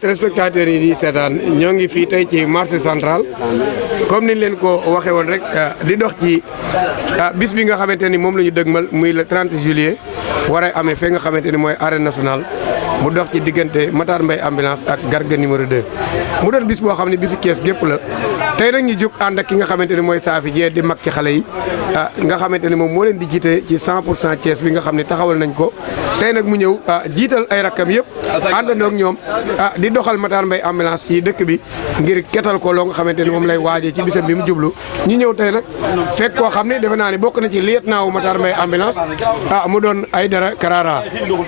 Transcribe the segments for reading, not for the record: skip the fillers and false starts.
téléspectateurs yi di seetaan ñoo ngi fii tey ci marché central comme niñ leen ko waxee woon rek di dox ci bis bi nga xamante ni moom la ñu dëgmal muy le 30 juillet war a amee fee nga xamante ni mooy arène nationale mu dox ci diggante Matar Mbaye ambulance ak Garga numéro 2 mu doon bis boo xam ne bisu Thiès gépp la tey nag ñu jóg ànd ak ki nga xamante ni mooy Safi Dieng di mag ci xale yi nga xamante ni moom moo leen di jiite ci 100% Thiès bi nga xam ne taxawal nañ ko tey nag mu ñëw jiital ay rakkam yëpp àndandoo ak ñoom di doxal Matar Mbaye ambulance ci dëkk bi ngir ketal ko loo nga xamante ni moom lay waajee ci bisam bi mu jublu ñu ñëw tey nag fekk koo xam ne defe naa ni bokk na ci lieutenant wu Matar Mbaye ambulance mu doon Aïdara Karara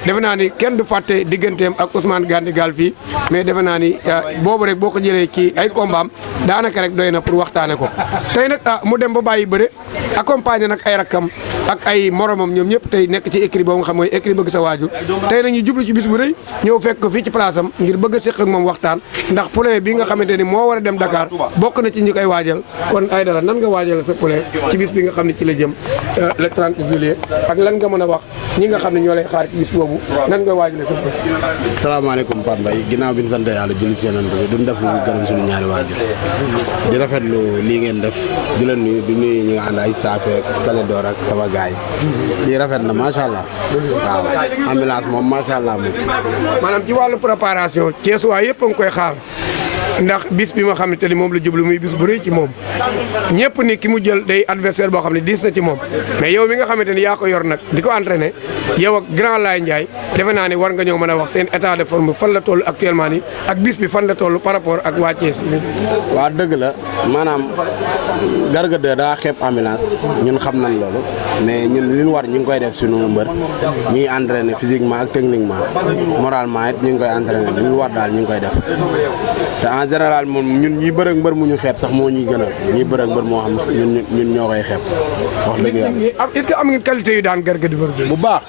defe naa ni kenn du fàtte digganteem ak Ousmane Gandigal fii mais defe naa ni boobu rek boo ko jëlee ci ay kombaam daanaka rek doy na pour waxtaane ko tey nag mu dem ba bàyyi bëre accompagné nag ay rakkam ak ay moromam ñoom ñëpp tey nekk ci écrit boobu nga xam mooy écrit bëgg sa waajur tey nag ñu jublu ci bis bu rëy ñëw fekk ko fii ci place am ngir bëgg a séq ak moom waxtaan ndax poulain bi nga xamante ni moo war a dem Dakar bokk na ci ñi koy waajal kon Aïdara nan nga waajal sa poulain ci bis bi nga xam ne ci la jëm le 30 juillet ak lan nga mën a wax ñi nga xam ne ñoo lay xaar ci bis boobu nan nga waajale sa poulain. salaamaaleykum Pape Mbaye ginnaaw bi ñu sant yàlla julli ci yonent bi duñ def lu gërëm suñu ñaari waajur di rafetlu lii ngeen def di la nuyu di nuyu ñi nga ànd ay Saafé Kale Door ak sama gaay yi lii rafet na macha allah waaw ambulance moom macha allah moom. maanaam ci wàllu préparation Thiès waa yëpp a ngi koy xaar ndax bis bi ma xamante ni moom la jublu muy bis bu rëy ci moom ñëpp ni ki mu jël day adversaire boo xam ne diis na ci moom mais yow mi nga xamante ni yaa ko yor nag di ko entraîné yow ak grand Laye Ndiaye defe naa ni war nga ñëw mën a wax seen état de forme fan la toll actuellement nii ak bis bi fan la toll par rapport ak waa Thiès. waaw dëgg la maanaam Garga 2 daa xeeb ambulance ñun xam nañ loolu mais ñun li ñu war ñu ngi koy def suñu mbër ñi ngi entraîné physiquement ak techniquement moralement it ñu ngi koy entraîné li ñu war daal ñu ngi koy def te en général moom ñun ñi bëre ak mbër mu ñu xeeb sax moo ñuy gënal ñi bëre ak mbër moo xam ñun ñoo koy xeeb wax dëgg yàlla. est-ce que am ngeen qualité yu daan Garga numéro 2 bu baax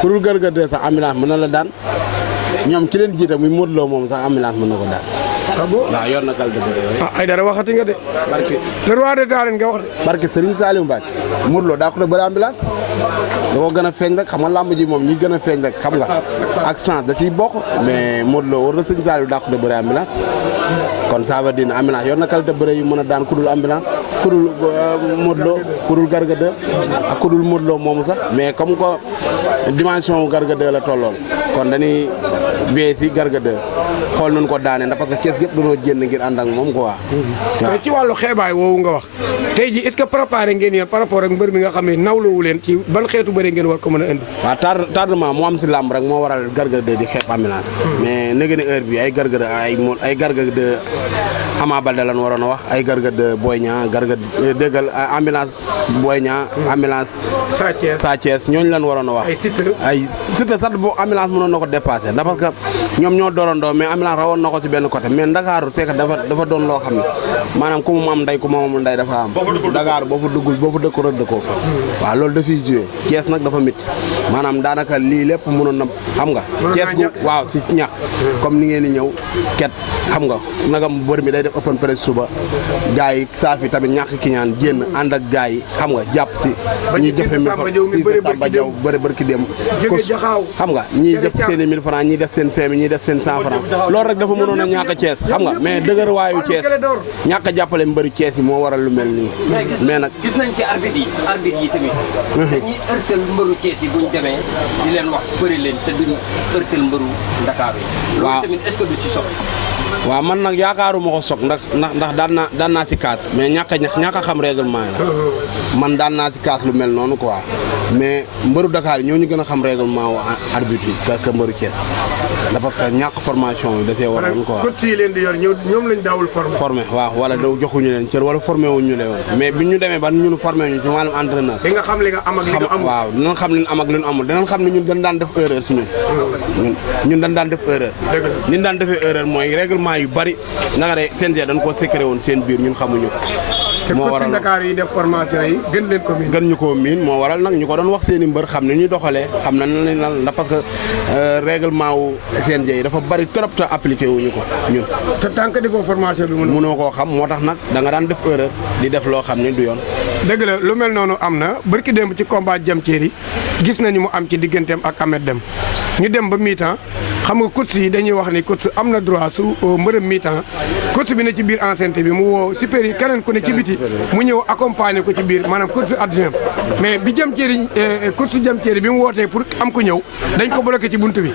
ku dul Garga 2 sax ambulance mën na la daan ñoom ci leen jiite muy Modou Lo moom sax ambulance mën na ko daan. waaw yor na qualité bëre yooyu. Aïdara waxati nga de. barke le roi des arènes nga wax de. barke Serigne Saliou Mbacke Modou Lo daa ko bëre ambulance da ko gën a feeñ rek xam nga làmb ji moom ñi gën a feeñ rek xam nga ak sens da ciy bokk mais Modou Lo war na Serigne Saliou daa ko bëre ambulance kon ça veut dire ambulance yor na qualité bëre yu mën a daan ku dul ambulance ku dul Modou Lo ku dul Garga 2 ak ku dul Modou Lo moomu sax mais comme que dimension wu Garga 2 la tolloon kon dañuy veillé si Garga 2 xool nañu ko daane ndax parce que Thiès gépp dañoo génn ngir ànd ak moom quoi. waaw ci wàllu xeebaay woowu nga wax tey ji est-ce que préparé ngeen yéen par rapport ak mbër mi nga xam ne nawloowu leen ci ban xeetu bëri ngeen war ko mën a indi. waaw tardement moo am si làmb rek moo waral Garga 2 di xeeb ambulance. mais léegi ne heure bi ay Garga 2 ay Garga 2 Ama Baldé lan waroon a wax ay Garga 2 Boy Niang Garga déggal ambulance Boy Niang ambulance. Sa Thiès ñooñu lan waroon a wax. ay Siteu sax bu ambulance mënoon na ko dépassé ndax parce que ñoom ñoo doorandoo mais ambulance rawoon na ko ci benn côté mais Ndakaaru c'est que dafa doon loo xam ne maanaam ku mu am ndey ku mu amul ndey dafa am Dakar boo fa duggul boo fa dëkku rek dëkkoo fa waaw loolu dafiy joué Thiès nag dafa métti maanaam daanaka lii lépp mënoon na xam nga Thiès gu waaw si ñàkk comme ni ngeen di ñëw ket xam nga nagam bër mi day def open press suba gars yi Safi tamit ñàkk ki ñaan génn ànd ak gars yi xam nga jàpp si ñiy jëfe Samba Diaw bëri ki dem xam nga ñiy def seen i 1000 francs ñiy def seen 5000 ñiy def seen 100 francs loolu rek dafa mënoon a ñàkk Thiès xam nga mais dëgër waayu Thiès ñàkk a jàppale mbëri Thiès yi moo waral lu mel nii mais nag gis nañ ci arbitre yi tamit dañuy ërtal mbëru Thiès yi buñ demee di leen wax bëri leen te duñ ërtal mbëru Dakar yi loolu tamit est-ce que du ci sox waaw man nag yaakaaruma ko soog ndax daan naa si kaas mais ñàkk a xam règlement yi la man daan naa si kaas lu mel noonu quoi mais mbëru Dakar yi ñoo ñu gën a xam règlement wu arbitre yi que mbëru Thiès da parce que ñàkk formation yi dafee waroon quoi. coach yi leen di yor ñoom lañ daawul formé waaw wala joxuñu leen cër wala formé wuñu leen mais bi ñu demee ba ñun formé ñu ci wàllum entraîneur. di nga xam li nga am ak li nga amul waaw dinañ xam li ñu am ak li ñu amul dinañ xam ne ñun dañ daan def erreur si ñun dañ daan def erreur. ni ñu daan defee erreur mooy règlement yu bari naka de CNG dañ koo sécré woon seen biir ñun xamuñu te coach si Dakar yi def formation yi gën leen ko miin. gën ñu koo miin moo waral nag ñu ko doon wax seen i mbër xam ne ñuy doxalee xam na ne ndax parce que règlement wu CNG yi dafa bari trop te appliqué wuñu ko ñun. te tant que defoo formation bi mënoo koo xam moo tax nag da nga daan def erreur di def loo xam ne du yoon. dëgg la lu mel noonu am na barki démb ci combat jam ceeri gis nañu mu am ci digganteem ak Ahmed Dem ñu dem ba mi-temps xam nga coach yi dañuy wax ni coach am na droit su mbërëm mi-temps coach bi ne ci biir enceinte bi mu woo super yi keneen ku ne ci biti mu ñëw accompagner ko ci biir maanaam coach adjoint mais bi jëm ceeri coach jëm ceeri bi mu wootee pour am ko ñëw dañ ko bloqué ci buntu bi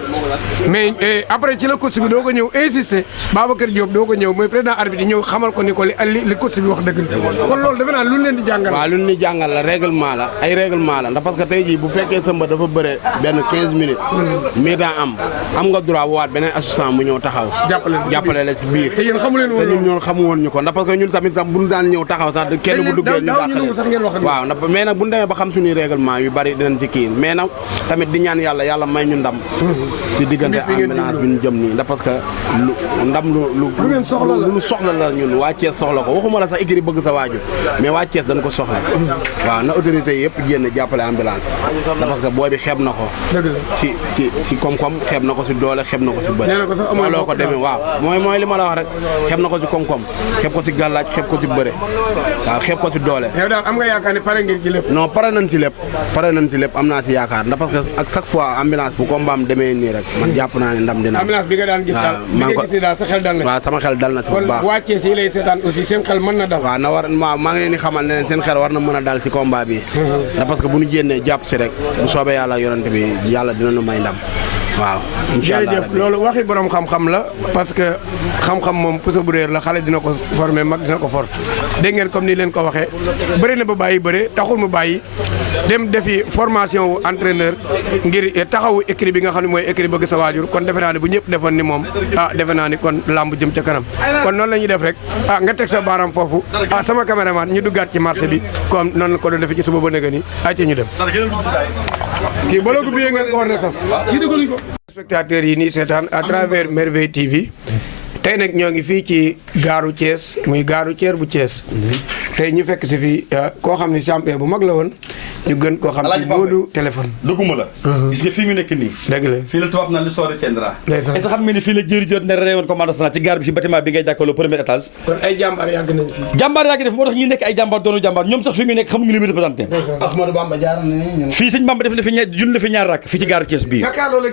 mais après ci la coach bi doo ko ñëw insister Babacar Diop doo ko ñëw mooy président arbitre di ñëw xamal ko ni ko li coach bi wax dëgg kon loolu defe naa lu leen di jàngal. waaw lu ñu jàngal la règlement la ay règlement la ndax parce que tey jii bu fekkee sëmba dafa bëre benn 15 minutes mi-temps am nga droit waat beneen assistant mu ñëw taxaw jàppale la si biir te yéen xamu leen woon te ñun xamu woon ñu ko ndax parce que ñun tamit sax bu ñu daan ñëw taxaw sax kenn bu duggee ñu baax waaw mais nag bu ñu demee ba xam suñuy règlement yu bari dinañ ci kii mais nag tamit di ñaan yàlla may ñu ndam ci diggante ambulance bi ñu jëm nii ndax parce que ndam lu soxla la ñun waa Thiès soxla ko waxuma la sax écurie bëgg sa waaju mais waa Thiès dañ ko soxla waaw na autorité yëpp génn jàppale ambulance ndax parce que booy bi xeeb na ko si koom-koom xeeb na ko si doole xeeb na ko si bëri loo ko demee waaw mooy li ma la wax rek xeeb na ko si koom-koom xeeb ko si gàllaaj xeeb ko si bëre waaw xeeb ko si doole. yow daal am nga yaakaar ne pare ngeen ci lépp. non pare nañ ci lépp am naa si yaakaar ndax parce que ak chaque fois ambulance bu combat am demee nii rek man jàpp naa ne ndam dina ambulance bi nga daan gis daal bi nga gis ni daal sa xel dal na. waaw sama xel dal na si bu baax kon waa Thiès yi lay seetaan aussi seen xel mën na dal. waaw maa ngi leen di xamal ne seen xel war na mën a dal si combat bi ndax parce que bu ñu génnee jàpp si rek bu soobee yàlla yonent bi yàlla dina nu may ndam waaw incha allah jërëjëf loolu waxi borom xam-xam la parce que xam-xam moom puso bu réer la xale dina ko former mag dina ko for dégg ngeen comme ni leen ko waxee bëri na ba bàyyi bëre taxul mu bàyyi dem defi formation wu entraîneur ngir taxawu écrit bi nga xam ne mooy écrit bëgg sa waajur kon defe naa ne bu ñëpp defoon ni moom defe naa ni kon làmb jëm ca kanam kon noonu la ñuy def rek nga teg sa baaraam foofu sama caméraman ñu duggaat ci marché bi comme noonu la ko doon defee ci suba ba nëgë ni ay ci ñu dem kii boloogu bi ngeen ko war na saf kii dëggaluñ ko spectateurs yi nii seetaan à travers Merveille TV tey nag ñoo ngi fii ci gaaru Thiès muy gaaru Thiès bu Thiès tey ñu fekk si fii koo xam ne champion bu mag la woon ñu gën koo xam ne Modou téléphone dugguma la gis nga fii ñu nekk nii dëgg la fii la tubaab naan l'histoire retiendra ndeysaan est-ce que xam nga ni fii la jëri jot ne réewoon commande nationale ci gaar bi ci bâtiment bi ngay jàkkaarloo premier étage kon ay jàmbaar yàgg nañ fii jàmbaar yaa ngi def moo tax ñi nekk ay jàmbaar doonu jàmbaar ñoom sax fi ñu nekk xamuñu li muy représenté Ahmadou Bamba jaar na ni fii sëñ Bamba def na fi julli na fi ñaar rakk fii ci gaaru Thiès bii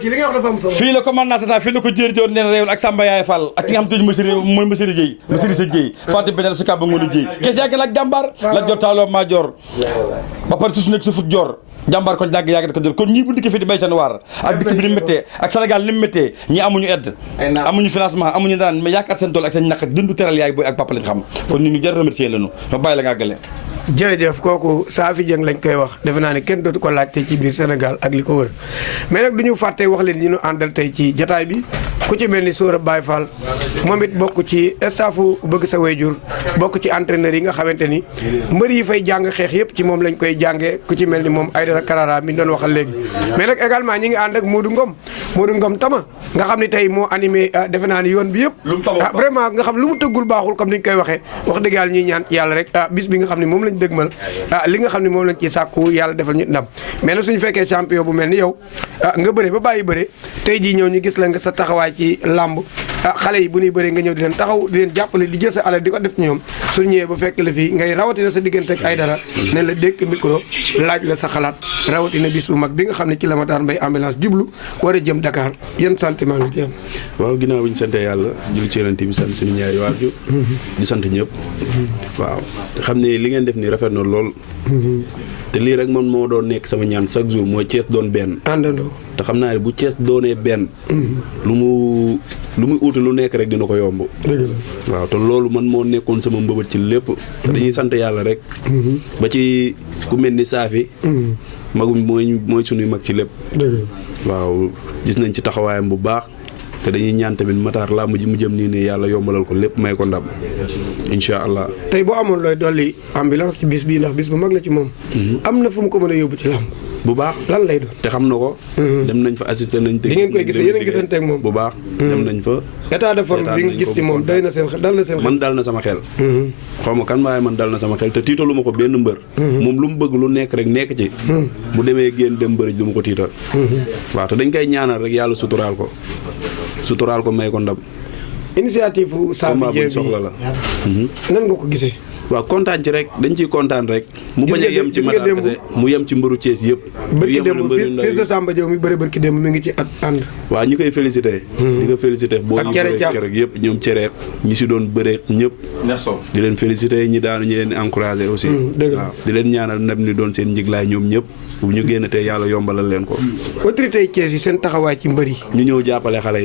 kii li nga wax dafa am solo fii la commande nationale fii la ko jëri jot ne réewoon ak Samba Yaay Fall ak ki nga xam te mooy monsieur Dieye monsieur Dieye Fatou Benel su kaba ngoonu Dieye Thiès yàgg na ak jàmbaar la jor taaloo maa jor ba pare su nekk su fut jor jàmbaar kon yàgg da ko jël kon ñii bu dikk fi di bay seen waar ak dikk bi ni mu méttee ak Sénégal ni mu méttee ñii amuñu aide amuñu financement amuñu daan mais yaakaar seen tool ak seen ñàkk dund teral yaay booy ak papa lañ xam kon nit ñu jar remercier lañu ma bàyyi la nga àggale jërëjëf kooku Safi Dieng lañ koy wax defe naa ne kenn dootu ko laaj tey ci biir Sénégal ak li ko wër mais nag du ñu fàtte wax leen ñi ñu àndal tey ci jataay bi ku ci mel ni Sora Baye Fall moom it bokk ci staffu bëgg sa wayjur bokk ci entraîneur yi nga xamante ni mbër yi fay jàng xeex yëpp ci moom lañ koy jàngee ku ci mel ni moom Aïdara Karara mi ñu doon waxal léegi mais nag également ñi ngi ànd ak Modou Ngom Tama nga xam ne tey moo animé defe naa ni yoon bi yëpp vraiment nga xam lu mu tëggul baaxul comme ni ñu koy waxee wax dëgg yàlla ñuy ñaan yàlla rek bis bi nga xam ne moom lañ dëgmal li nga xam ne moom lañ ci sàkku yàlla defal ñu ndam mais nag suñu fekkee champion bu mel ni yow nga bëre ba bàyyi bëre tey jii ñëw ñu gis la nga sa taxawaay ci làmb xale yi bu ñuy bëree nga ñëw di leen taxaw di leen jàppale di jël sa alal di ko def ci ñoom suñu ñëwee ba fekk la fii ngay rawatina sa diggante ak Aïdara ne la dékk micro laaj la sa xalaat rawatina bis bu mag bi nga xam ne ci la Matar Mbaye ambulance jublu war a jëm Dakar yan sentiment nga ci am. waaw ginnaaw bi ñu sante yàlla julli ci yonent bi sant suñu ñaari waajur di sant ñëpp waaw xam ne li ngeen def ni rafet na lool te lii rek man moo doon nekk sama ñaan chaque jour mooy Thiès doon benn àndandoo te xam naa ne bu Thiès doonee benn lu muy uuti lu nekk rek dina ko yomb waaw te loolu man moo nekkoon sama mbëbët ci lépp te dañuy sant yàlla rek ba ci ku mel ni Safi magum mooy suñuy mag ci lépp waaw gis nañ ci taxawaayam bu baax te dañuy ñaan tamit Matar làmb ji mu jëm nii ne yàlla yombalal ko lépp may ko ndam incha allah. tey boo amoon looy dolli ambulance ci bis bii ndax bis bu mag la ci moom. am na fu mu ko mën a yóbbu ci làmb. bu baax lan lay doon. te xam na ko. dem nañ fa assister nañ. di ngeen koy gisee yéen a ngi gisanteeg moom bu baax. dem nañ fa. état de forme bi nga gis ci moom doy na seen xel dal na seen xel. man dal na sama xel. xaw ma kan waaye man dal na sama xel te tiitalu ma ko benn mbër. moom lu mu bëgg lu nekk rek nekk ci. bu demee génn dem mbër ji du ma ko tiital. waaw te dañ koy ñaanal rek yàlla suturaal ko may ko ndam. initiative Safi Dieng bi soxla la. nan nga ko gisee. waaw kontaan ci rek dañ ciy kontaan rek. mu bañ a yem ci Matar kese mu yem ci mbëru Thiès yëpp. bërki démb fils de Samba Diaw mi bëri bërki démb mi ngi ci ànd. waaw ñi koy félicité. ñi ko félicité boo ñu bëree keroog yëpp ñoom cereek ñi si doon bëree ñëpp. di leen félicité ñi daanu ñi leen encouragé aussi. waaw di leen ñaanal ndam ni doon seen njiglaay ñoom ñëpp bu ñu génn tey yàlla yombalal leen ko. autorité Thiès yi seen taxawaay ci mbër yi. ñu ñëw jàppale xale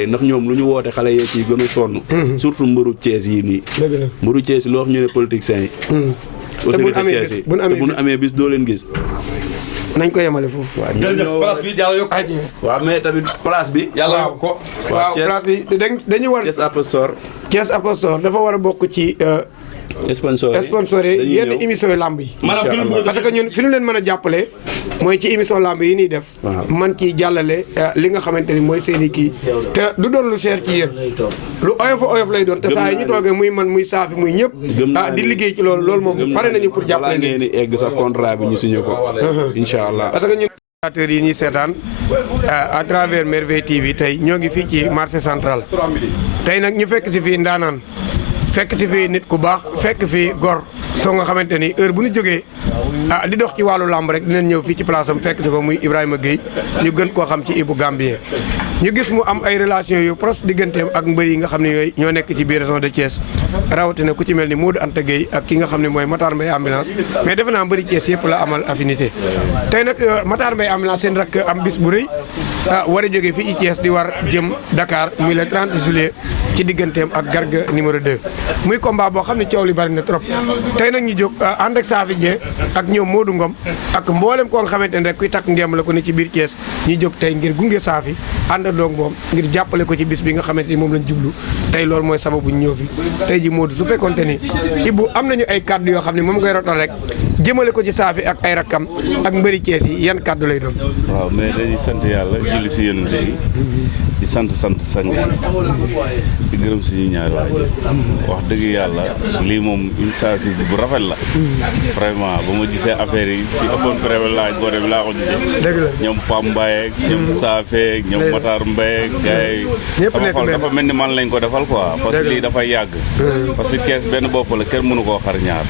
yi. ndax ñoom lu ñu woote xale yee ci gën a sonn. surtout mbëru Thiès yi nii. dëgg la mbëru Thiès yi loo xam ñu ne politiciens yi. autorité Thiès yi te bu ñu amee bis doo leen gis. nañ ko yemale foofu. waaw place bi yàlla yokk. waaw mais tamit place bi. yàlla yokk ko. waaw place bi dañu war. Thiès Apostol dafa war a bokk ci. sponsor yi yenn émission lamb yi. parce que ñun fi ñu leen mën a jàppale mooy ci émission lamb yi ñuy def. man ciy jàllale li nga xamante ni mooy seen i kii te du doon lu cher ci yéen lu oyof lay doon te saa yi ñu toogee muy man muy saafi muy ñëpp di liggéey ci loolu moom pare nañu pour jàppale leen. ngeen egg sa contrat bi ñu signé ko. incha allah parce que ñun spectateurs yi ñuy seetaan à travers Merveille TV tey ñoo ngi fii ci marché central tey nag ñu fekk si fii ndaanaan fekk si fii nit ku baax fekk fii gor soo nga xamante ni heure bu ñu jógee di dox ci wàllu làmb rek dinañ ñëw fii ci place am fekk si ko muy Ibrahima Gueye ñu gën koo xam ci Ibou Gambien ñu gis mu am ay relation yu proche digganteem ak mbër yi nga xam ne yooyu ñoo nekk ci biir région de Thiès rawatina ku ci mel ni Modou Anta Gueye ak ki nga xam ne mooy Matar Mbaye ambulance mais defe naa mbëri Thiès yëpp la amal affinité tey nag Matar Mbaye ambulance seen rakk am bis bu rëy war a jógee fii ci Thiès di war jëm Dakar muy le 30 juillet ci digganteem ak Garga numéro 2 muy combat boo xam ne coow li bari na trop tey nag ñu jóg ànd ak Safi Dieng ak ñoom Modou Ngom ak mboolem koo nga xamante ne rek kuy takk ngemb la ko ne ci biir Thiès ñu jóg tey ngir gunge Safi ànd doog moom ngir jàppale ko ci bis bi nga xamante ni moom lañ jublu tey loolu mooy sababu ñu ñëw fi tey ji Modou su fekkonte ni Ibou am nañu ay kaddu yoo xam ne moom ngay rotal rek jëmale ko ci Safi ak ay rakkam ak mbëri Thiès yi yan kaddu lay doon. waaw mais dañuy sant yàlla julli si yonent yi di sant sang di gërëm suñu ñaari waajur wax dëgg yàlla lii moom initiative bu rafet la vraiment ba ma gisee affaire yi ci ëppoon prévé laaj boore bi laa ko gisee ñoom Pam Mbaye ñoom Saafé ñoom Matar Mbaye gars yi sama xol dafa mel ni man lañ ko defal quoi parce que lii dafay yàgg parce que Thiès benn bopp la kenn mënu koo xar ñaar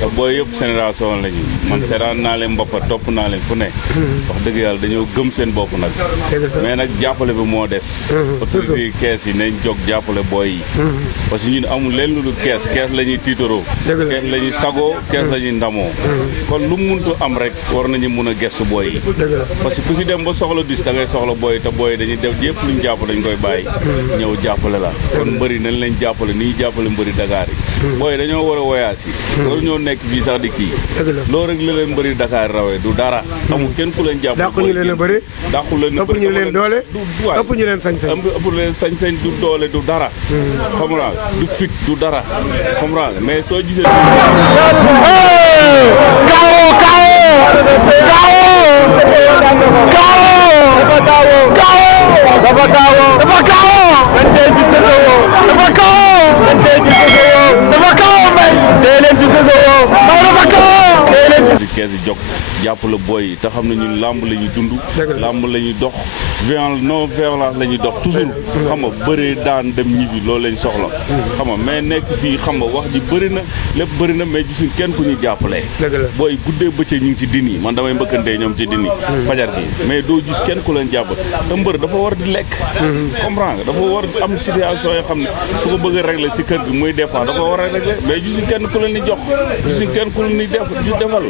te booy yëpp génération lañu man seetaan naa leen mboppa topp naa leen fu ne wax dëgg yàlla dañoo gëm seen bopp nag mais nag jàppale bi moo des autorité yi Thiès yi nañ jóg jàppale booy yi parce que ñun amul leen lu dul Thiès la ñuy tiitaroo Thiès la ñuy sagoo Thiès la ñuy ndamoo kon lu mu muntu am rek war nañu mun a gestu booy yi parce que ku si dem ba soxla bis da ngay soxla booy te booy dañuy def yëpp lu ñu jàpp dañ koy bàyyi ñëw jàppale la kon mbëri nañ leen jàppale ni ñu jàppale mbëri Dakar yi booy dañoo war a voyage yi war ñoo nekk fii sax di kii loolu rek la leen mbëri Dakar rawee du dara amul kenn ku leen jàppale dàqu ñu leen a bëri dàqu leen ëpp ñu leen doole ëpp ñu leen sañ-sañ ëpp leen sañ-sañ du doole du dara xam nga du fit du dara xam nga mais soo gisee Thiès yi jóg jàppale booy yi te xam ne ñun làmb la ñuy dund làmb la ñuy dox non violence la ñuy dox toujours xam nga bëree daan dem ñibbi loolu lañ soxla xam nga mais nekk fii xam nga wax ji bëri na lépp bëri na mais gisuñ kenn ku ñu jàppalee booy guddee bëccëg ñu ngi ci dini man damay mbëkkantee ñoom ci dini fajar gi mais doo gis kenn ku leen jàpp te mbër dafa war di lekk comprendre nga dafa war am situation yoo xam ne su ko bëgg a régler si kër gi muy dépend dafa war a régler mais gisuñ kenn ku leen di jox gisuñ kenn ku leen di defal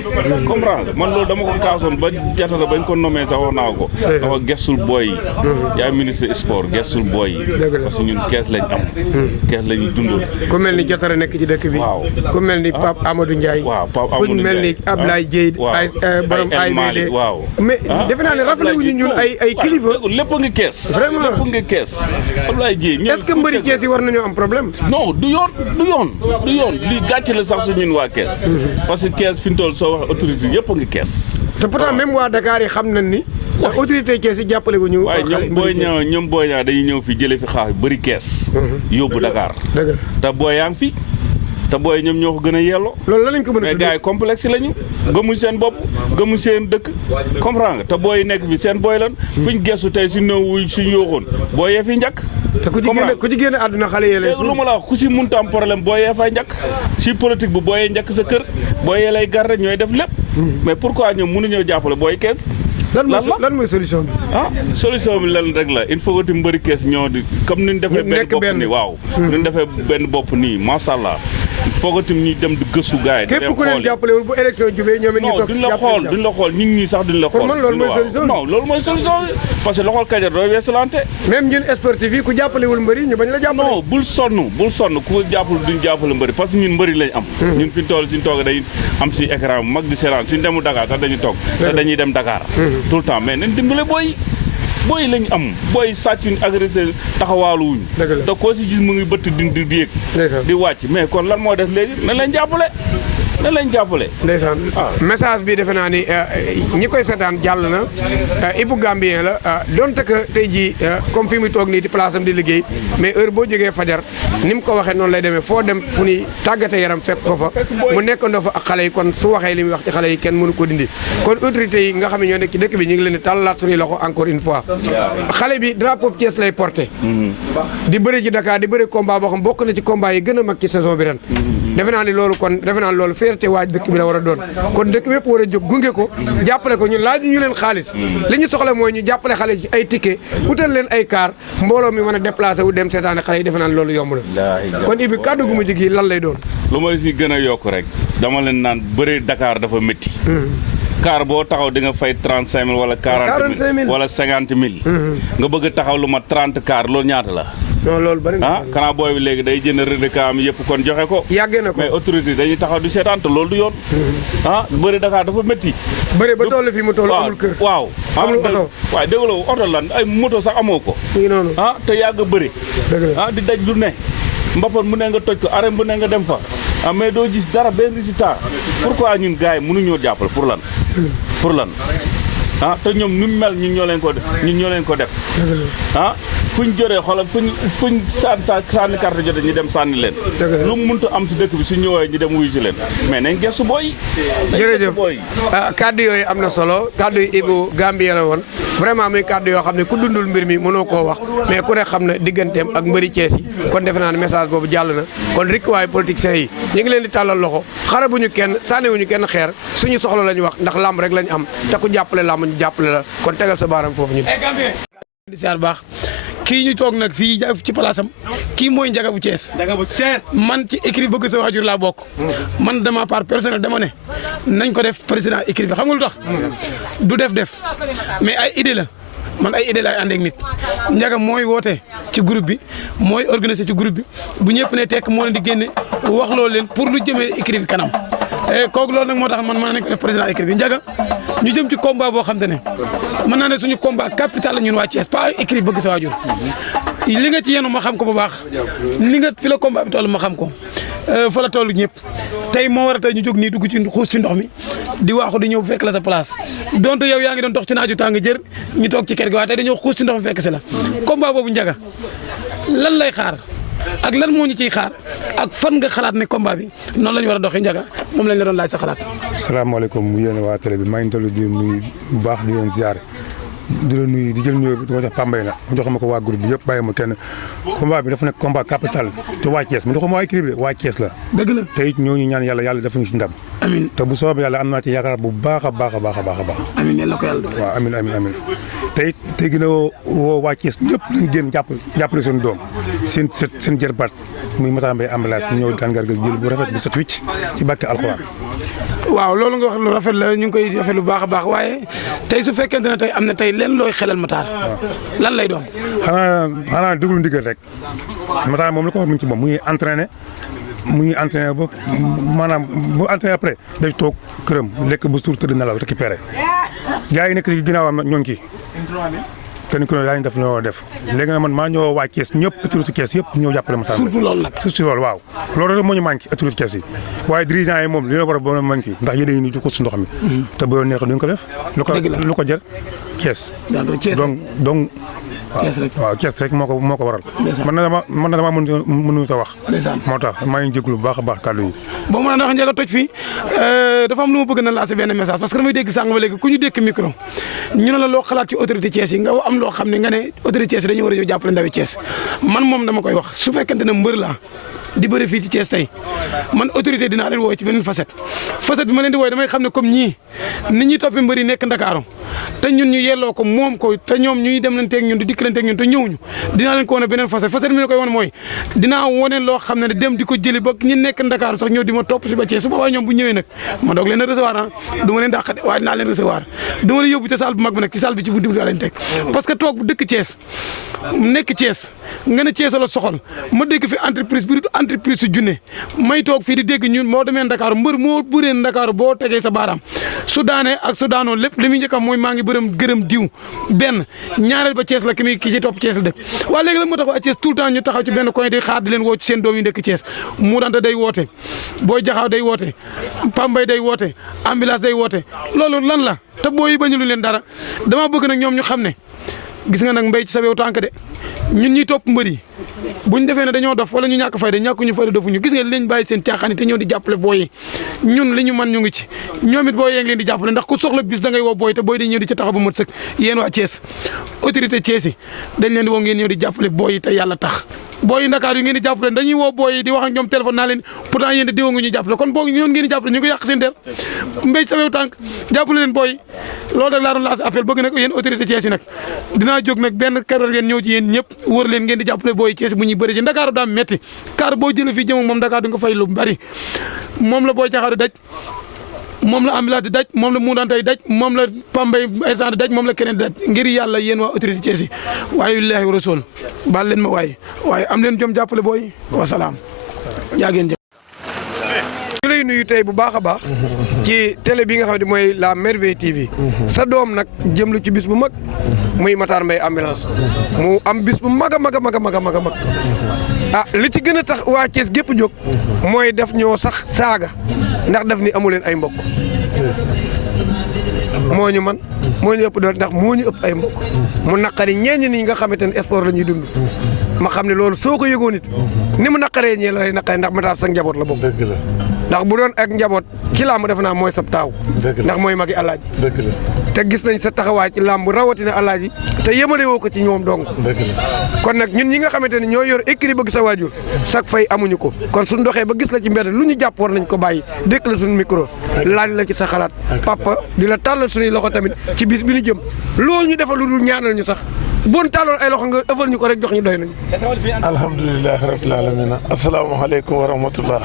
comprendre man loolu dama ko kaasoon ba jatara bañ ko nommé sax wax naa ko dafa gestul booy yi yaay ministre sport gestul booy yi parce que ñun Thiès lañ am Thiès la ñuy dund ku mel ni jatara nekk ci dëkk bi waaw ku mel ni Pape Amadou Ndiaye ku mel ni Ablaye Dieye borom AIBD waaw mais defe naa ne rafetlu wuñu ñun ay kilifa lépp nga Thiès vraiment lépp nga Thiès Ablaye Dieye est-ce que mbëri Thiès yi war nañoo am problème non du yoon lii gàcce la sax su ñun waa Thiès parce que Thiès fi mu toll soo wax autorité yëpp a ngi Thiès te pourtant même waa Dakar yi xam nañ ni autorité Thiès yi jàppale wu ñu waaye ñoom booy ñaa dañuy ñëw fi jëlee fi xaax bëri Thiès yóbbu Dakar te booy yaa ngi fi te booy ñoom ñoo ko gën a yelloo. loolu la lañ ko mën a mais tuddee gars yi complexe lañu gëmuñ seen bopp gëmuñ seen dëkk comprendre nga te booy nekk fi seen booy lan fuñ gestu tey suñ nëw suñ yooxoon booy yee fi njëkk. te ku ci génne àdduna xale yee lay lu ma la wax ku si mënta am problème booy yee fay njëkk si politique bu booyee njëkk sa kër booy yee lay garde ñooy def lépp mais pourquoi ñoom mënuñoo jàppale booy kees. lan mooy solution bi. solution bi lan rek la il faut que mbëri kees ñoo di comme ni ñu defee benn bopp nii waaw. ni ñu defee benn bopp nii macha allah. foog tim ñuy dem di gëstu gars yi. képp ku leen jàppalewul bu élection jubee ñoom it ñu toog si jàppale duñ la xool ñun ñii sax duñ la xool. pour man loolu mooy solution non loolu mooy solution bi parce que loxol kajar dooy weesulante. même ñun sportif yi ku jàppalewul mbëri ñu bañ la jàppale. non bul sonn ku jàppale duñ jàppale mbëri parce que ñun mbëri lañ am. ñun fi ñu toll suñ toog day am si écran bu mag di seetaan suñ demul Dakar sax dañuy toog te dañuy dem Dakar tout le temps mais nañ dimbale booy lañ am booy sàccuñ agressé taxawaaluwuñ te koo si gis mu ngi bëtt di yéeg di wàcc mais kon lan moo def léegi na leen jàppale ndeysaan message bi defe naa ni ñi koy seetaan jàll na Ibou Gambien la donte que tey jii comme fi mu toog nii di place am di liggéey mais heure boo jógee fajar ni mu ko waxee noonu lay demee foo dem fu ni tàggate yaram fekk ko fa mu nekkandoo fa ak xale yi kon su waxee li muy wax ci xale yi kenn mënu ko dindi kon autorités yi nga xam ne ñoo nekk ci dëkk bi ñu ngi leen di tàllalaat suñuy loxo encore une fois xale bi drapeau Thiès lay porté di bëri ji Dakar di bëri combat boo xam bokk na ci combat yi gën a mag ci saison bi ren defe naa ni loolu fierté waaj dëkk bi la war a doon kon dëkk bépp war a jóg gunge ko jàppale ko ñun laaj ñu leen xaalis li ñu soxla mooy ñu jàppale xale ci ay ticket utal leen ay car mbooloo mi mën a déplacé wu dem seetaane xale yi defe naa ni loolu yomb na kon Ibi kàddu gu mujj gi lan lay doon lu may si gën a yokk rek dama leen naan bëri Dakar dafa métti car boo taxaw di nga fay 35 000 wala 40 000 wala 50 000 nga bëgg taxaw lu ma 30 car loolu ñaata la non loolu bari na xanaa booy bi léegi day jënd reliquat am yëpp kon joxe ko yàggee na ko mais autorité dañuy taxaw di seetaan te loolu du yoon bëri Dakar dafa métti bëri ba toll fi mu toll amul kër waaw amul oto waaye dégguloo oto lan ay moto sax amoo ko noonu te yàgg bëri di daj lu ne mbapat mu ne nga toj ko arène bu ne nga dem fa mais doo gis dara benn résultat pourquoi ñun gars yi mënuñoo jàppale pour lan te ñoom nu mel ñun ñoo leen ko def fuñ joree xoolal fuñ sànni carte jote ñu dem sànni leen lu mu mënta am ci dëkk bi su ñëwee ñu dem wuyu si leen mais nañ gestu booy jërëjëf kaddu yooyu am na solo kaddu yi Ibou Gambien la woon vraiment muy kaddu yoo xam ne ku dundul mbir mi mënoo koo wax mais ku ne xam ne digganteem ak mbëri Thiès yi kon defe naa ne message boobu jàll na kon rikk waaye politiciens yi ñu ngi leen di tàllal loxo xarabuñu kenn sànniwuñu kenn xeer suñu soxla lañu wax ndax lamb rek lañu am te ku jàppale lamb ñu jàppale la kon tegal sa baaram foofu ñu di siyaar baax kii ñu toog nag fii ci place am kii mooy Ndiaga bu Thiès man ci écrit bëgg sa waajur laa bokk man dama part personnel dama ne nañ ko def président écrit bi xam nga lu tax du def mais ay idée la man ay idée laay ànd ak nit Ndiaga mooy woote ci groupe bi mooy organisé ci groupe bi bu ñëpp ne tekk moo leen di génne wax loolu leen pour lu jëmee écrit bi kanam kooku loolu nag moo tax man nañ ko def président écrit bi Ndiaga ñu jëm ci combat boo xam te ne mën naa ne suñu combat capital la ñun waa Thiès pas écrit bëgg sa waajur li nga ci yenu ma xam ko bu baax li nga fi la combat bi toll ma xam ko fa la toll ñëpp tey moo war a tey ñu jóg nii dugg ci xuus ci ndox mi di waaxu di ñëw fekk la sa place donte yow yaa ngi doon dox ci naaju tàng jër ñu toog ci kër gi waaye tey dañoo xuus ci ndox mi fekk si la combat boobu Ndiaga lan lay xaar ak lan moo ñu ciy xaar ak fan nga xalaat ne combat bi noonu la ñu war a doxee Ndiaga moom lañ la doon laaj sa xalaat. salaamaaleykum yéen waa télé bi maa ngi toll di nuyu bu baax di leen ziare di la nuyu di jël nuyoo bi di ko jox Pambay na mu jox ma ko waa groupe bi yëpp bàyyi ma kenn combat bi dafa nekk combat capital te waa Thiès mu jox ma waa équipe bi waa Thiès la. dëgg la te it ñooñu ñaan yàlla defuñu ci ndam. amiin te bu soobee yàlla am naa ci yaakaar bu baax a baax a baax a baax a baax. amiin yàlla ko yàlla waaw amiin te it tey gën a woo waa Thiès ñëpp ñu génn jàppale seen doom seen jërbaat muy Matar Mbaye ambulance ñu ñëw daan Garga jël bu rafet bu set wicc ci barke alxuraan. waaw loolu nga wax lu rafet la ñu ngi koy rafet lu baax a baax waaye tey su fekkente ne tey am na tey leen looy xelal Matar lan lay doon. xanaa déglu ndigal rek Matar moom la ko wax mu ngi ci moom mu ngi entraîné ba maanaam bu entraîné après day toog këram lekk bu suur tëdd nelaw récupéré gars yi nekk ci ginnaawam ñoo ngi ci kenn ku ne yaa ngi def loo def léegi nag man maa ñëw waa Thiès ñëpp autorité Thiès yëpp ñëw jàppale Matar. surtout loolu nag surtout loolu waaw loolu rek moo ñu manqué autorité Thiès yi waaye dirigeant yi moom li ñu war a ba manqué ndax yéen a ngi nii di ko si ndox mi te bu neexee duñ ko def. lu ko jar Thiès. donc waaw Thiès rek moo ko waral. man na dama mënut a wax. moo tax maa ngi jégalu bu baax a baax kàddu yi. boo mën a ndax njëkk a toj fii dafa am lu ma bëgg na lancer benn message parce que damay dégg sànq ba léegi ku ñu dékk micro ñu ne la loo xalaat ci autorité Thiès yi nga am loo xam ne nga ne autorité Thiès yi dañu war a ñëw jàppale ndawi Thiès man moom dama koy wax su fekkente ne mbër laa di bëri fii ci Thiès tey man autorité dinaa leen woo ci beneen facette bi ma leen di wooye damay xam ne comme ñii nit ñi toppi mbëri nekk Ndakaaru te ñun ñu yelloo ko moom ko te ñoom ñuy dem leen teeg ñun di dikk leen teeg ñun te ñëwuñu dinaa leen ko wane beneen facette bi ne koy wane mooy dinaa wane loo xam ne dem di ko jëli ba ñi nekk Ndakaaru sax ñëw di ma topp si ba Thiès su boobaa ñoom bu ñëwee nag ma doog leen a recevoir du ma leen dàq de waaye dinaa leen recevoir du ma leen yóbbu ci salle bu mag bi nag ci salle bi ci buntu bi leen teg parce que toog bu dëkk Thiès nekk Thiès nga ne Thiès la soxal ma dégg fi entreprise bi entreprise su junne may toog fii di dégg ñun moo demee Ndakaaru mbër moo bëree Ndakaaru boo tegee sa baaraam su daanee ak su daanoo lépp li muy njëkk a mooy maa ngi gërëm diw benn ñaareel ba Thiès la ki ci topp Thiès la dëkk waaye léegi la moo tax waa Thiès tout le temps ñu taxaw ci benn coin di xaar di leen woo ci seen doom yi dëkk Thiès mu dante day woote booy jaxaaw day woote Pambay day woote ambulance day woote loolu lan la te booy yi bañu lu leen dara dama bëgg nag ñoom ñu xam ne gis nga nag mbéy ci sa wew tànk de ñun ñuy topp mbër yi buñ defee ne dañoo dof wala ñu ñàkk fayda ñàkkuñu fayda dofuñu gis nga leen bàyyi seen caaxaan te ñëw di jàppale booy yi ñun li ñu man ñu ngi ci ñoom it booy yee ngi leen di jàppale ndax ku soxla bis da ngay woo booy te booy di ñëw di ci taxaw bu mat sëkk yéen waa Thiès autorité Thiès yi dañ leen di woo ngeen ñëw di jàppale booy yi te yàlla tax booy yi Ndakaar yu ngeen di jàppale dañuy woo booy yi di wax ak ñoom téléphone naa leen pourtant yéen di diwa nga ñu jàppale kon boo ñoon ngeen di jàppale ñu ngi yàq seen der mbéy sa wew tànk jàppale leen booy loolu rek laa doon lancé appel bëgg nag yéen autorité Thiès yi nag dinaa jóg nag benn karal ngeen ñëw ci yéen ñëpp wër leen ngeen di jàppale booy Thiès bu ñuy bëri ci Ndakaaru daa metti car boo jëlee fii jëm moom Dakar du nga fay lu bari moom la booy jaxaar di daj moom la ambulance di daj moom la muudantay daj moom la Pambay instant di daj moom la keneen di daj ngir yàlla yéen waa autorité Thiès yi waaye lillaahi wa rasul baal leen ma waaye am leen jom jàppale booy wasalaam yaa ngeen jëf ñu lay nuyu tey bu baax a baax ci télé bi nga xam ne mooy la Merveille TV sa doom nag jëm lu ci bis bu mag muy Matar Mbaye ambulance mu am bis bu mag a mag a mag a mag a mag a mag ah li ci gën a tax waa Thiès gépp jóg mooy def ñoo sax saaga ndax daf ni amu leen ay mbokk moo ñu man moo ñu ëpp doole ndax moo ñu ëpp ay mbokk mu naqari ñeeñi ni nga xamante ne sport la ñuy dund ma xam ne loolu soo ko yëgoon it ni mu naqaree ñee la lay naqaree ndax Matar sa njaboot la bokk ndax bu doon ak njaboot ci làmb defe naa mooy sab taaw ndax mooy magi alaaji te gis nañ sa taxawaay ci làmb rawatina alaaji te yemale woo ko ci ñoom dong kon nag ñun ñi nga xamante ne ñoo yor écrit bëgg sa waajur sak fay amuñu ko kon suñ doxee ba gis la ci mbedd lu ñu jàpp war nañ ko bàyyi dékk la suñu micro laaj la ci sa xalaat papa di la tàllal suñuy loxo tamit ci bis bi ñu jëm loolu ñu defal lu dul ñaanal ñu sax bon tàlloon ay loxo nga ëffal ñu ko rek jox ñu doy nañu alhamdulilah rabbil alamin asalaamaaleykum wa rahmatullah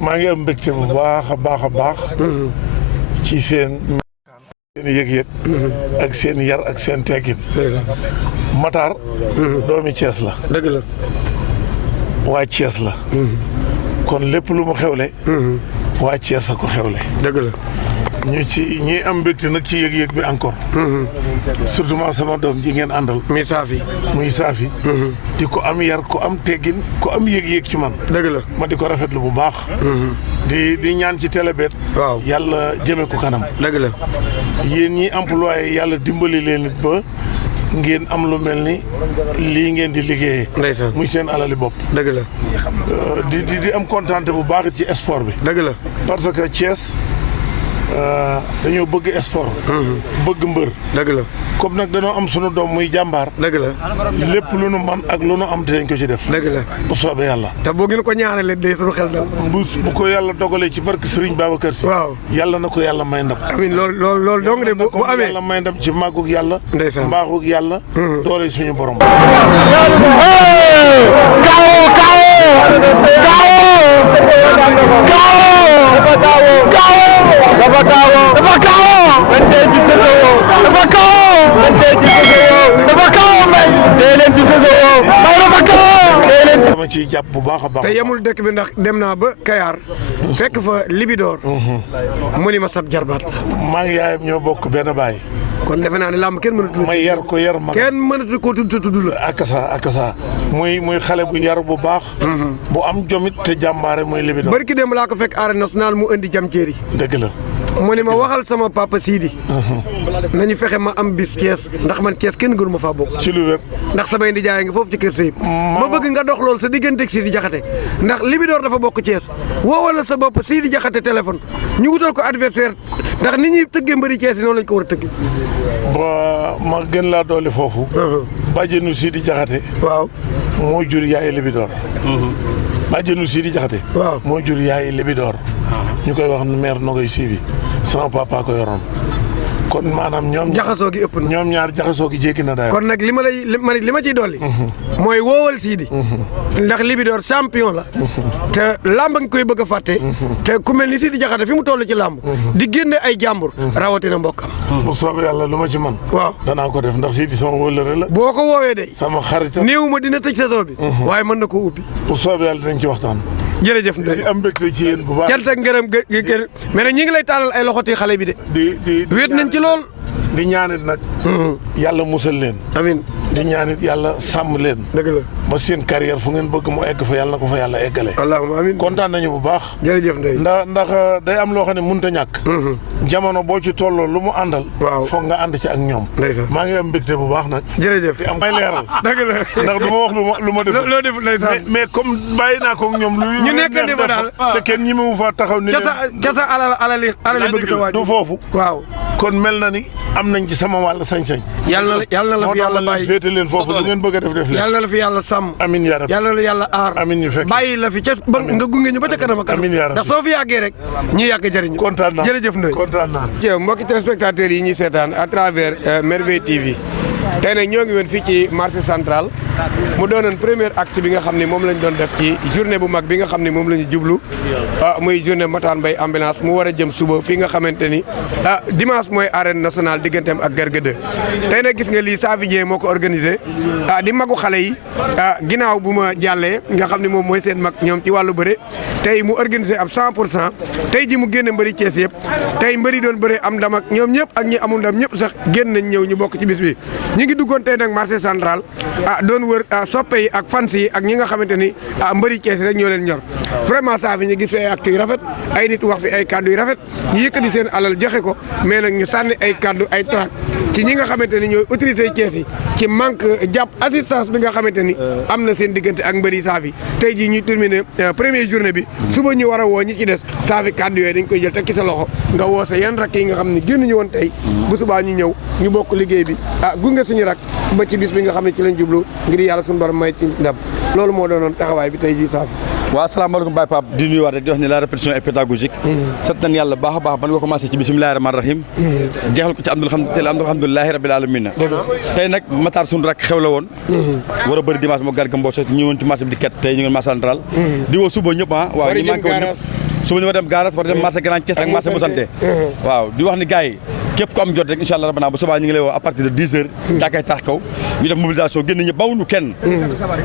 maa ngi am mbégte bu baax a baax a baax ci seen yëg-yëg ak seen yar ak seen teggin Matar doomi Thiès la dëgg la waa Thiès la kon lépp lu mu xewle waa Thiès a ko xewle dëgg la ñuy am mbégte nag ci yëg-yëg bi encore surtout sama doom ji ngeen àndal muy saafi di ko am yar ko am teggin ko am yëg-yëg ci man dëgg la ma di ko rafetlu bu baax di ñaan ci télé beet waaw yàlla jëme ko kanam dëgg la yéen ñi employé yàlla dimbali leen ba ngeen am lu mel ni lii ngeen di liggéeyee ndeysaan muy seen alali bopp dëgg la di am kontaan bu baax ci sport bi dëgg la parce que Thiès dañoo bëgg sport bëgg mbër dëgg la comme nag dañoo am sunu doom muy jàmbaar dëgg la lépp lu nu man ak lu nu am dinañ ko ci def dëgg la bu soobee yàlla te boo gën ko ñaanalee day sunu xel dal bu ko yàlla dogalee ci barke Serigne Babacar Sy waaw yàlla na ko yàlla may ndam amiin loolu dong de bu amee yàlla may ndam ci màggug yàlla ndeysaan mbaaxug yàlla doole suñu borom dama ciy jàpp bu baax a baax te yemul dëkk bi ndax dem naa ba Kayar fekk fa Libidoor mu ni ma sab jarbaat la maa ngi yaayam ñoo bokk benn baay kon defe naa ne làmb kenn mënatu may yar ko yar mag kenn mënatu ko tudd la akasa muy xale bu yar bu baax bu am jomit te jàmbaare muy Libidoor barki démb laa ko fekk arène nationale mu indi jam ceeri dëgg la mu ni ma waxal sama papa Sidi nañu fexe ma am bis Thiès ndax man Thiès kenn gënu ma faa bokk ci lu wér ndax samay ndijaay nga foofu ci kër Seyib ma bëgg nga dox loolu sa digganteeg Sidi Diakhaté ndax Libidor dafa bokk Thiès woowal sa bopp Sidi Diakhaté téléphone ñu wutal ko adversaire ndax nit ñuy tëggee mbëri Thiès yi noonu lañ ko war a tëggee ba ma gën laa doole foofu bàjjenu Sidi Diakhaté waaw moo jur yaayi Libidor bàjjenu Sidi Diakhaté waaw moo jur yaayi Libidor ñu koy wax maire Nogoy Sibi sama papa ko yoroon kon maanaam ñoom jaxasoo gi ëpp na ñoom ñaar jaxasoo gi jéggi na dayo kon nag li ma ciy dolli mooy woowal Sidi ndax Libidor champion la te làmb nga koy bëgg a fàtte te ku mel ni Sidi Diakhaté fi mu toll ci làmb di génne ay jàmbur rawatina mbokkam bu soobee yàlla lu ma ci man waaw danaa ko def ndax Sidi sama wëllëre la boo ko woowee de sama xarita néew ma dina tëj saison bi waaye mën na ko ubbi bu soobee yàlla dinañ ci waxtaan jërëjëf Ndoye am mbégte ci yéen bu baax cant ak ngërëm gër mais nag ñi ngi lay taalal ay loxoti xale bi de di wéet nañ ci lool di ñaanit nag yàlla musal leen amiin di ñaanit yàlla sàmm leen dëgg la ba seen carrière fu ngeen bëgg mu egg fa yàlla na ko fa yàlla eggale allahumma amiin kontaan nañu bu baax jërëjëf Ndoye ndax day am loo xam ne mënut a ñàkk jamono boo ci tolloo lu mu àndal waaw foog nga ànd ci ak ñoom ndeysaan maa ngi am mbégte bu baax nag jërëjëf di am may leeral dëgg la ndax du ma wax lu ma def loo def ndeysaan mais comme bàyyi naa ko ak ñoom lu ñu nekk di fa daal te kenn ñi mu fa taxaw ni casa alali bëgg sa waaj du foofu waaw kon mel na ni am nañ ci sama wàll sañ-sañ yàlla na la fi yàlla bàyyi féete leen foofu lu ngeen bëgg a def leen yàlla na la fi yàlla sàmm amiin yaa rabbi yàlla na la yàlla aar amiin ñu fekk bàyyi la fi ca ba nga gunge ñu ba ca kanam a kanam amiin yaa rabbi ndax soo fi yàggee rek ñu yàgg jëriñu kontaan naa jërëjëf Ndoye kontaan naa jërëjëf mbokki téléspectateurs yi ñuy seetaan à travers Merveille TV tey nag ñoo ngi woon fii ci marché central mu doonoon premier acte bi nga xam ne moom lañ doon def ci journée bu mag bi nga xam ne moom la ñu jublu muy journée Matar Mbaye ambulance mu war a jëm suba fii nga xamante ni dimanche mooy arène nationale digganteem ak Garga 2 tey nag gis nga lii Safi Dieng moo ko organisé di magu xale yi ginnaaw bu ma jàllee nga xam ne moom mooy seen mag ñoom ci wàllu bëre tey mu organisé ab 100% tey ji mu génne mbëri Thiès yëpp tey mbëri doon bëre am ndam ak ñoom ñëpp ak ñi amul ndam ñëpp sax génn nañ ñëw ñu bokk ci bis bi ñi ngi duggoon tey nag marché central doon wër soppe yi ak fans yi ak ñi nga xamante ni mbëri Thiès rek ñoo leen ñor vraiment Safi ñu gis fi ay actes yu rafet ay nit wax fi ay kaddu yu rafet ñu yëkkati seen alal joxe ko mais nag ñu sànni ay kaddu ay trac ci ñi nga xamante ni ñooy autorité Thiès yi ci manque jàpp assistance bi nga xamante ni am na seen diggante ak mbëri Safi tey jii ñuy terminé première journée bi suba ñu war a woo ñi ci des Safi kaddu yooyu dañ koy jël teg ci sa loxo nga woo sa yan rakk yi nga xam ne génn ñu woon tey bu subaa ñu ñëw ñu bokk liggéey bi gunge suñu rak ba ci bis bi nga xam ne ci lañ jublu ngir yàlla suñu borom may ci ndam loolu moo doonoon taxawaay bi tey jii Safi waaw asalaamaaleykum Baye Pape di nuyuwaat rek di wax ne la répétition est pédagogique sant nañ yàlla baax a baax ban nga commencé ci bismillahi rahmaani rahim jeexal ko ci alhamdulilahi rabbil alamin tey nag Matar suñu rak xew la woon war a bëri dimanche moo Garga Mbossé ñu woon ci marché bi di ket tey ñu ngi marché central di woo suba ñëpp waaw ñu manqué woon ñëpp suba ñu war dem garage war dem marché Grand Thiès ak marché bu santé waaw di wax ni gars yi képp ko am jot rek incha allah rabbana bu subaa ñu ngi lay woo à partir de 10 heures daakay tax kaw ñu def mobilisation génn ñëpp bawuñu kenn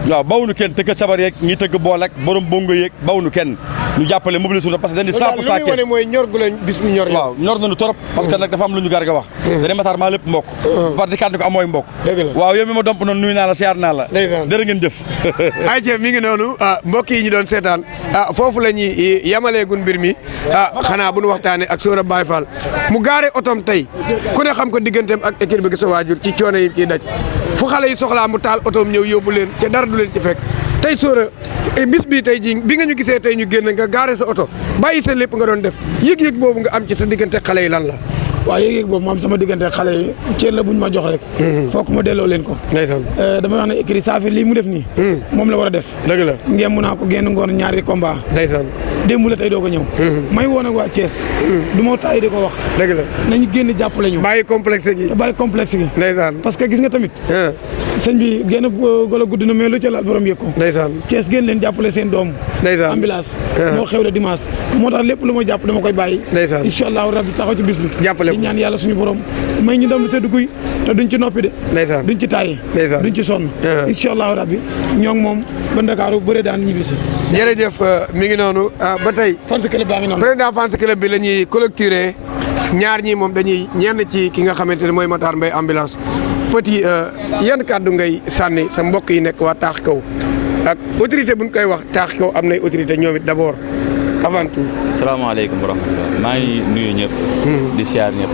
waaw bawuñu kenn tëgg sabar yeeg ñi tëgg bool ak borom bongo yeeg bawuñu kenn ñu jàppale mobilisation parce que dañu 100% Thiès mooy ñor gu leen bis bu ñor waaw ñor nañu trop parce que nag dafa am lu ñu Garga wax dañu Matar maa lépp mbokk par di kàddu ko am mooy mbokk waaw yow mi ma domp noonu nuyu naa la siyaar naa la dërë ngeen jëf ay jëf mi ngi noonu mbokk yi ñu doon seetaan foofu la ñuy yamaleegun mbir mi xanaa bu ñu waxtaanee ak Sora Baye Fall mu gaare otom tey ku ne xam ko digganteem ak équipe bi sa waajur ci coono yi ciy daj fu xale yi soxlaa mu taal otoom ñëw yóbbu leen ca dara du leen ci fekk tey Sora bis bi tey ji bi nga ñu gisee tey ñu génn nga gaare sa oto bàyyi sa lépp nga doon def yëg-yëg boobu nga am ci sa diggante xale yi lan la waaw yéeg-yéeg boobu moom sama diggante xale yi cër la buñ ma jox rek fokk ma delloo leen ko ndeysaan damay wax ne écrit Safi lii mu def nii moom la war a def dëgg la ngeen mun naa ko génn ngoon ñaari combat ndeysaan démb la tey doo ko ñëw may woon ak waa Thiès du ma taay di ko wax dëgg la nañu génn jàppale ñu bàyyi complexe gi bàyyi complexe gi ndeysaan parce que gis nga tamit sëñ bi génn golo gudd na mais lu ca laal borom yëg ko ndeysaan Thiès génn leen jàppale seen doom ndeysaan ambulance moo xew la dimanche moo tax lépp lu ma jàpp dama koy bàyyi ndeysaan incha allahu rabbi taxaw ci bis bi jàppale di ñaan yàlla suñu borom may ñu dem lu seddu guy te duñ ci noppi de ndeysaan duñ ci tàyyi ndeysaan duñ ci sonn incha allahu rabbi ñoo ngi moom ba Ndakaaru bëre daan ñibbisi jërëjëf mi ngi noonu ba tey fans club baa ngi noonu président fans club bi la ñuy collecturé ñaar ñi moom dañuy ñenn ci ki nga xamante ne mooy Matar Mbaye ambulance petit yan kàddu ngay sànni sa mbokk yi nekk waa taax kaw ak autorité buñ koy wax taax kaw am nay autorité ñoom it d'abord avant tout. salaamaaleykum wa rahmatulah maa ngi nuyu ñëpp. di siyaar ñëpp.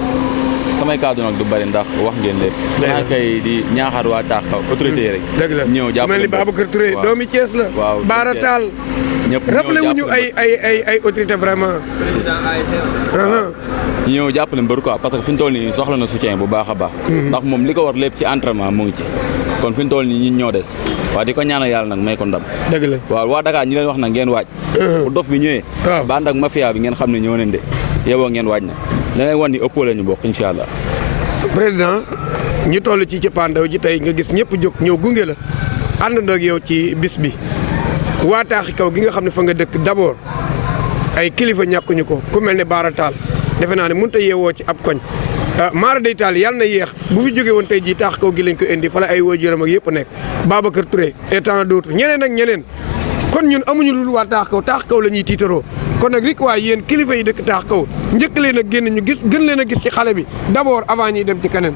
samay kàddu nag du bari ndax wax ngeen lépp. maa kay di ñaaxaat waa Taax autorité yi rek. dëgg la ñëw jàppale mel ni Babacar Touré doomi Thiès la. waaw Baara Tall. ñëpp rafetlu wuñu ay autorité vraiment. ñëw jàppale mbër quoi parce que fi ñu toll nii soxla na soutien bu baax a baax. ndax moom li ko war lépp ci entraînement mu ngi ci. kon fi ñu toll nii ñun ñoo des waaw di ko ñaanal yàlla nag may ko ndam. dëgg la waaw waa Dakar ñi leen wax nag ngeen waaj. bu dof bi ñëwee. waaw ba ànd ak mafia bi ngeen xam ne ñëw nañ de yeboo ngeen waaj na leneen wan ni ëppoo la ñu bokk incha allah. président ñu toll ci cëppaandaw ji tey nga gis ñëpp jóg ñëw gunge la àndandoo ak yow ci bis bi waa Taaxi Kaw gi nga xam ne fa nga dëkk d'abord ay kilifa ñàkkuñu ko ku mel ne Baara Taal defe naa ne mënut a yeewoo ci ab koñ. Mara day Taal yàlla na yéex bu fi jóge woon tey jii Taaxi Kaw gi lañ ko indi fa la ay waajuram ak yëpp nekk Babacar Touré et tant d'autres ñeneen ak ñeneen kon ñun amuñu lu waa Taaxi Kaw la ñuy tiitaroo kon nag rik waa yéen kilifa yi dëkk Taaxi Kaw njëkk leen a génn ñu gis gën leen a gis ci xale bi d'abord avant ñuy dem ci keneen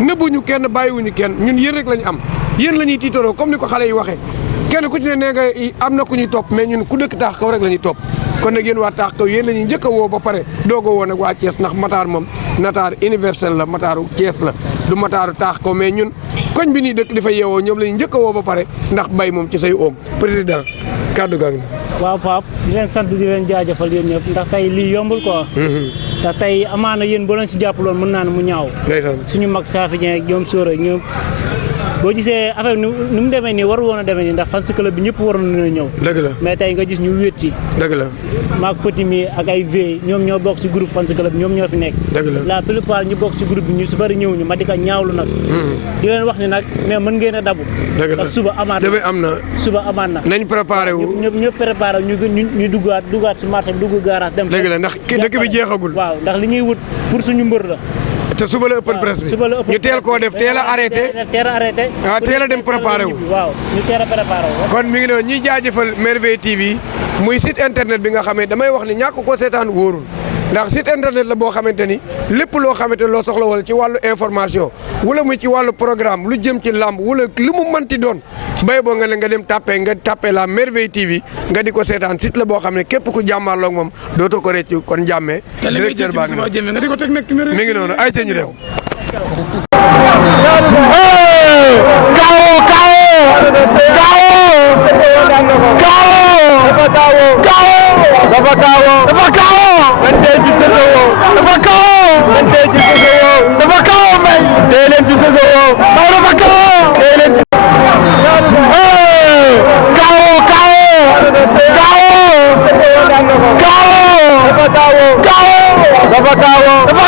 nëbbuñu kenn bàyyiwuñu kenn ñun yéen rek la ñu am yéen la ñuy tiitaroo comme ni ko xale yi waxee kenn ku ci ne nee nga am na ku ñuy topp mais ñun ku dëkk Taaxi Kaw rek la ñuy topp kon nag yéen waa Taaxi Kaw yéen la ñuy njëkk a woo ba pare doog a woo nag waa Thiès ndax Matar moom Matar universel la Mataru Thiès la du Mataru Taaxi Kaw mais ñun koñ bi nii dëkk di fa yeewoo ñoom la ñuy njëkk a woo ba pare ndax bay moom ci say oom président kàddu gaa ngi waaw Pape di leen sant di leen jaajëfal yéen ñëpp ndax tey lii yombul quoi. ndax tey amaana yéen boo leen si jàppaloon mën naa ne mu ñaaw. suñu mag Safi Dieng ak ñoom Sora ñoom boo gisee affaire ni mu demee nii waru woon a demee nii ndax fan si club bi ñëpp waroon na ñëw. dëgg la mais tey nga gis ñu wéet ci. dëgg la maak Petit mi ak ay V ñoom ñoo bokk si groupe fan si club ñoom ñoo fi nekk. dëgg la la plupart ñu bokk si groupe bi ñu si bëri ñëw ñu ma di ko ñaawlu nag. di leen wax ni nag mais mën ngeen a dabu. dëgg la suba amaat na am na. suba amaat na. nañ préparé wu ñëpp préparé wu ñu duggaat si marché bi dugg garage dem. dëgg la ndax dëkk bi jeexagul. waaw ndax li ñuy wut pour suñu mbër la. te suba la open press bi ñu teel koo def teel a arrêté waaw teel a dem préparé wu waaw ñu teel a préparé wu kon mi ngi noonu ñiy jaajëfal Merveille TV muy site internet bi nga xamee damay wax ni ñàkk ko seetaan wóorul ndax site internet la boo xamante ni lépp loo xamante loo soxla wala ci wàllu information wala muy ci wàllu programme lu jëm ci làmb wala lu mu mënti doon bay boo nga ne nga dem tapé la Merveille TV nga di ko seetaan site la boo xam ne képp ku jàmmaarloo ak moom dootoo ko rëcc kon jàmmee directeur baa ngi mi ngi noonu ay ca ñu dem dafa